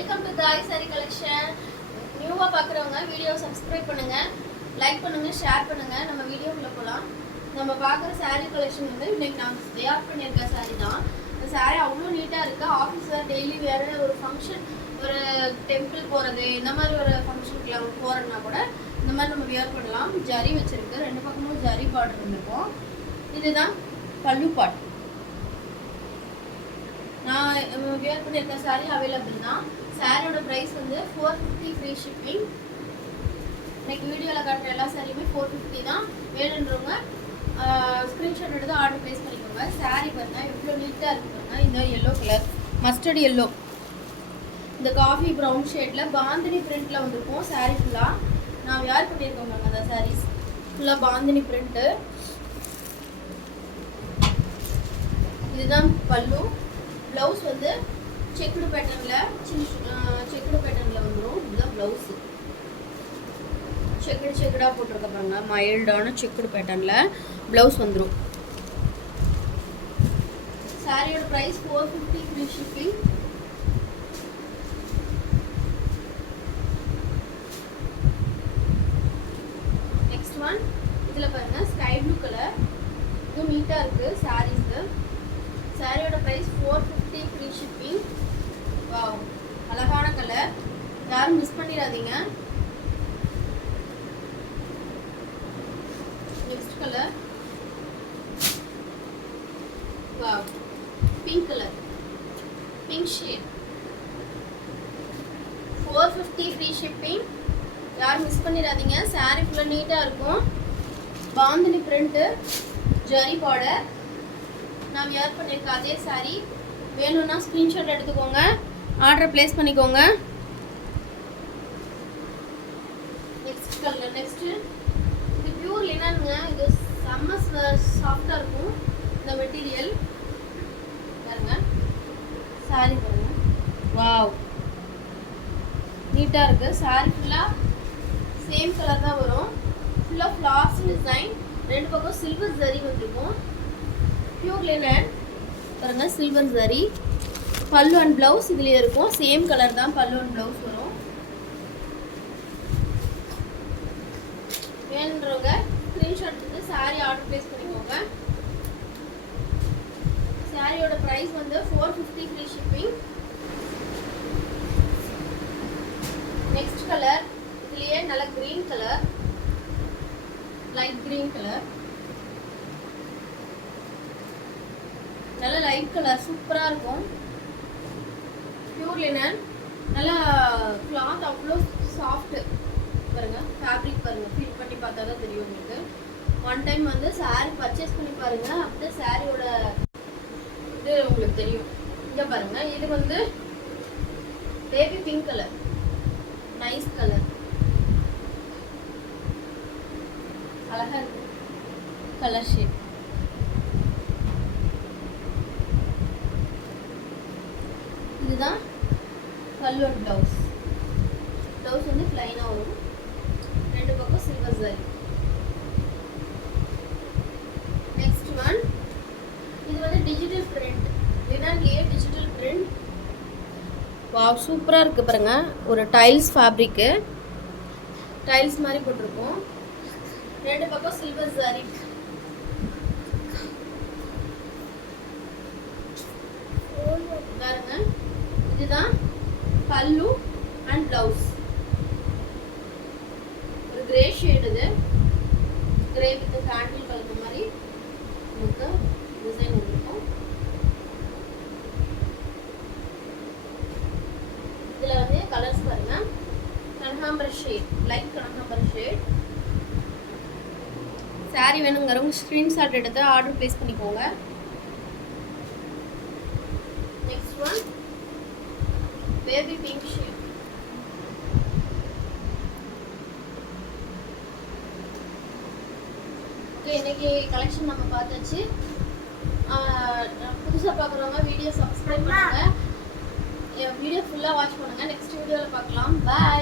Welcome to தாய் sorry collection. நியூவா பார்க்குறவங்க வீடியோ சப்ஸ்கிரைப் பண்ணுங்க, லைக் பண்ணுங்க, ஷேர் பண்ணுங்க. நம்ம வீடியோக்குள்ள போகலாம். நம்ம பார்க்குற சாரி கலெக்ஷன் வந்து இன்னைக்கு நான் வேர் பண்ணியிருக்க சாரி தான். இந்த சாரி அவ்வளோ நீட்டாக இருக்குது. ஆஃபீஸ் வேர், டெய்லி வேறு, ஒரு ஃபங்க்ஷன், ஒரு டெம்பிள் போகிறது, இந்த மாதிரி ஒரு ஃபங்க்ஷனுக்குலாம் போகிறதுனா கூட இந்த மாதிரி நம்ம வேர் பண்ணலாம். ஜரி வச்சுருக்கு, ரெண்டு பக்கமும் ஜரி பார்டர் இருந்திருக்கும். இதுதான் பல்லு பாட். நான் வேர் பண்ணியிருக்க சாரி அவைலபிள் தான். சாரியோட ப்ரைஸ் வந்து 450 ஃப்ரீ ஷிப்பிங். இன்னைக்கு வீடியோவில் காட்டுற எல்லா சாரியுமே 450 தான். வேணுன்றவங்க ஸ்க்ரீன்ஷாட் எடுத்து ஆர்டர் ப்ளேஸ் பண்ணிக்கோங்க. சாரி பாருங்கள் எவ்வளோ நீட்டாக இருக்குங்க. இந்த எல்லோ கலர், மஸ்டர்ட் எல்லோ, இந்த காஃபி ப்ரௌன் ஷேடில் பாந்தினி பிரிண்டில் வந்திருக்கும். சாரி ஃபுல்லாக நான் வேர் பண்ணியிருக்கோம் பாருங்க. அந்த சாரீஸ் ஃபுல்லாக பாந்தினி பிரிண்ட்டு. இதுதான் பல்லு. ப்ளவுஸ் வந்து செக்குடு பேட்டர்னில், செக்குடு பேட்டர்னில் வந்துடும். இதுதான் ப்ளவுஸு. செக்குடாக போட்டிருக்க பாருங்க. மைல்டான செக்குடு பேட்டர்னில் ப்ளவுஸ் வந்துடும். சாரியோட price 450 free shipping. Next one இதில் பாருங்கள், ஸ்கை ப்ளூ கலர். இதுவும் நீட்டாக இருக்குது சாரீஸு. சாரியோட ப்ரைஸ் 450 ஃப்ரீ ஷிப்பிங். வாவ், அழகான கலர், யாரும் மிஸ் பண்ணிடாதீங்க. Next colour, wow, pink colour, pink shade. 450 free shipping. யாரும் மிஸ் பண்ணிடாதீங்க. சாரி ஃபுல்லாக நீட்டாக இருக்கும். Bandhani print, zari border. நான் வேர் பண்ணியிருக்க அதே சாரி. வேணும்னா ஸ்க்ரீன்ஷாட் எடுத்துக்கோங்க, ஆர்டர் ப்ளேஸ் பண்ணிக்கோங்க. நெக்ஸ்ட் கலர், நெக்ஸ்ட்டு இது பியூர் லினனுங்க. இது செம்ம சாஃப்டாக இருக்கும் இந்த மெட்டீரியல். பாருங்க சாரி பாருங்க, வாவ், நீட்டாக இருக்குது. சாரி ஃபுல்லாக சேம் கலர் தான் வரும். ஃபுல்லாக ஃப்ளார்ஸ் டிசைன், ரெண்டு பக்கம் சில்வர் ஜரி வந்துருக்கும். பியூர் லினன் பாருங்க, சில்வர் ஜரி. பல்லு அண்ட் ப்ளவுஸ் இதுலேயே இருக்கும். சேம் கலர் தான் பல்லு அண்ட் ப்ளவுஸ் வரும். வேணுன்றவங்க ஸ்க்ரீன்ஷாட் எடுத்து சாரி ஆர்டர் ப்ளேஸ் பண்ணிக்கோங்க. சாரியோட ப்ரைஸ் வந்து 450 ஃப்ரீ ஷிப்பிங். நெக்ஸ்ட் கலர், இதுலேயே நல்ல green colour, light green colour, நல்ல லைட் கலர், சூப்பராக இருக்கும். பியூர் லினன், நல்லா கிளாத் அவ்வளோ சாஃப்ட்டு பாருங்கள். ஃபேப்ரிக் பாருங்கள், ஃபீல் பண்ணி பார்த்தா தான் தெரியும் உங்களுக்கு. ஒன் டைம் வந்து சாரீ பர்ச்சேஸ் பண்ணி பாருங்கள், அப்படியே சாரியோட இது உங்களுக்கு தெரியும். இங்கே பாருங்கள், இது வந்து baby pink colour, nice colour, அழகாக இருக்கு கலர் ஷேட். இதுதான் பல்லு அண்ட் ப்ளவுஸ். ப்ளவுஸ் வந்து ப்ளைனாக வரும், ரெண்டு பக்கம் சில்வர் ஜரி. நெக்ஸ்ட் ஒன், இது வந்து டிஜிட்டல் பிரிண்ட், லினன்லேயே டிஜிட்டல் பிரிண்ட். வாவ், சூப்பராக இருக்குது பாருங்க. ஒரு டைல்ஸ் ஃபேப்ரிக்கு, டைல்ஸ் மாதிரி போட்டிருக்கோம். ரெண்டு பக்கம் சில்வர் ஜரி. பாருங்க, இதுதான் பல்லு அண்ட் ப்ளவுஸ். ஒரு கிரே ஷேட், இது கிரே வித் சாண்டில் கலர் மாதிரி உங்களுக்கு டிசைன் வந்துருக்கும். இதில் வந்து கலர்ஸ் பாருங்க, கனகாம்பர ஷேட், லைட் கனகாம்பர ஷேட். சாரி வேணுங்கிறவங்க ஸ்க்ரீன்ஷாட் எடுத்து ஆர்டர் ப்ளேஸ் பண்ணிக்கோங்க. Next one, baby pink shade. Okay, இன்னைக்கு கலெக்ஷன் நம்ம பார்த்தாச்சு. புதுசாக பார்க்குறவங்க வீடியோ சப்ஸ்கிரைப் பண்ணுங்கள், வீடியோ ஃபுல்லாக வாட்ச் பண்ணுங்கள். நெக்ஸ்ட் வீடியோவில் பார்க்கலாம். பாய்.